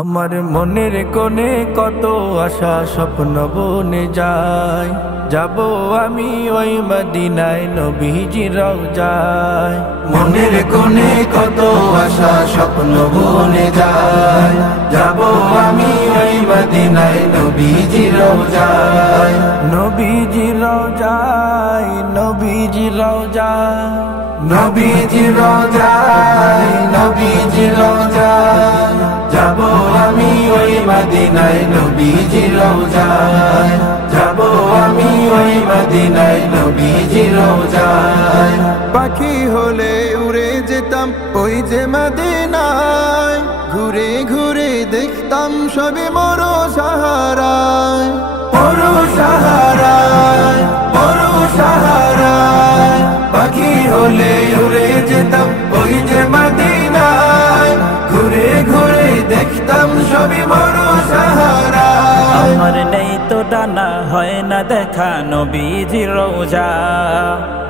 আমার মনের কোণে কত আশা স্বপ্ন বনে যায়, যাব আমি ওই মদিনায় নবীজির রওজায়। মনের কোণে কত আশা স্বপ্ন বনে যায়, যাব আমি ওই মদিনায় নবীজির রওজায়। নবীজির রওজায়, নবীজির রওজায়, নবীজির রওজায়, নবীজির রওজায়, যাব আমি ওই মদিনায় নবীজির রওজায়। যাব আমি ওই মদিনায় নবীজির রওজায়। পাখি হলে উড়ে যেতাম ওই যে মদিনায়, ঘুরে ঘুরে দেখতাম সবে মরো সাহারায়, মরো সাহারায়, মরো সাহারায়। পাখি হলে উড়ে যেতাম ওই যে মদিনায়, ঘুরে ঘুরে দেখতাম সবে মরো সাহারায়। আমার নেই তো ডানা, হয় না দেখা নবীজির রওজা,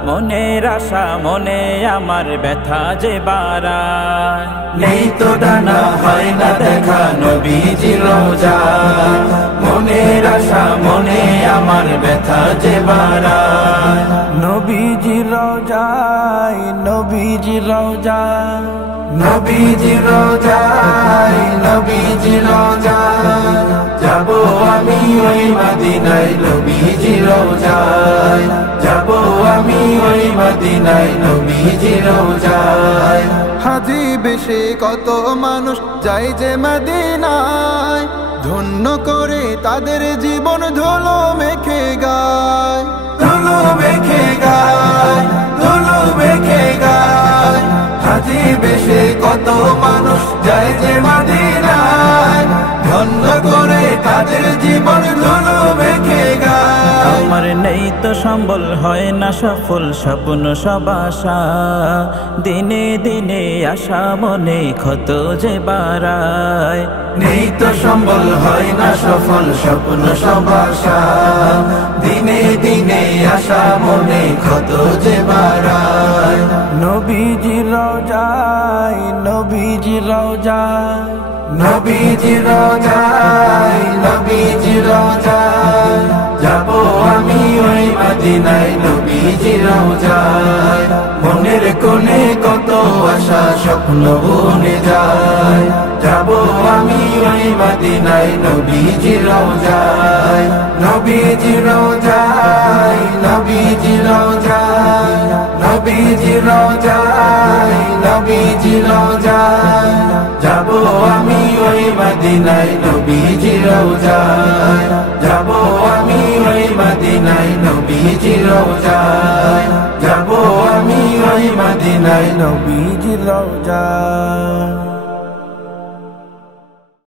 মনের আশা মনে আমার ব্যথা যে বাড়ায়। নেই তো ডানা, হয় না দেখা নবীজির রওজা, মনের আশা মনে আমার ব্যথা যে বাড়ায়। নবীজির রওজায়, নবীজির রওজায়, নবীজির রওজায়, নবীজির রওজায়, যাব আমি ওই মদিনায় নবীজির রওজায়। যাব আমি ওই মদিনায় নবীজির রওজায়। হাজি বেশে কত মানুষ যায় যে মদিনায়, ধন্য করে তাদের জীবন ধুলো মেখে গায়, ধুলো মেখে গায়, ধুলো মেখে গায়। হাজি বেশে কত মানুষ যায় যে মদিনায়, ধন্য করে তাদের জীবন ধুলো মেখে গায়। আমার নেই তো সম্বল, হয় না সফল স্বপ্ন সব আশা, দিনে দিনে আশা মনে ক্ষত যে বাড়ায়। নেই তো সম্বল, হয় না সফল স্বপ্ন সব আশা, দিনে দিনে আশা মনে ক্ষত যে বাড়ায়। নবীজির রওজায়, নবীজির রওজায়, নবীজির রওজায়, নবীজির রওজায়, যাব আমি ওই মদিনায় নবীজির রওজায়। মনের কোণে কত আশা স্বপ্ন বনে যায়, যাব আমি ওই মদিনায় নবীজির রওজায়। নবীজির রওজায়, নবীজির রওজায়, নবীজির রওজায়, নবীজির রওজায়, যাব আমি ওই মদিনায় নবীজির রওজায়। যাব আমি ওই মদিনায় নবীজির রওজায়। যাব আমি ওই মদিনায় নবীজির রওজায়।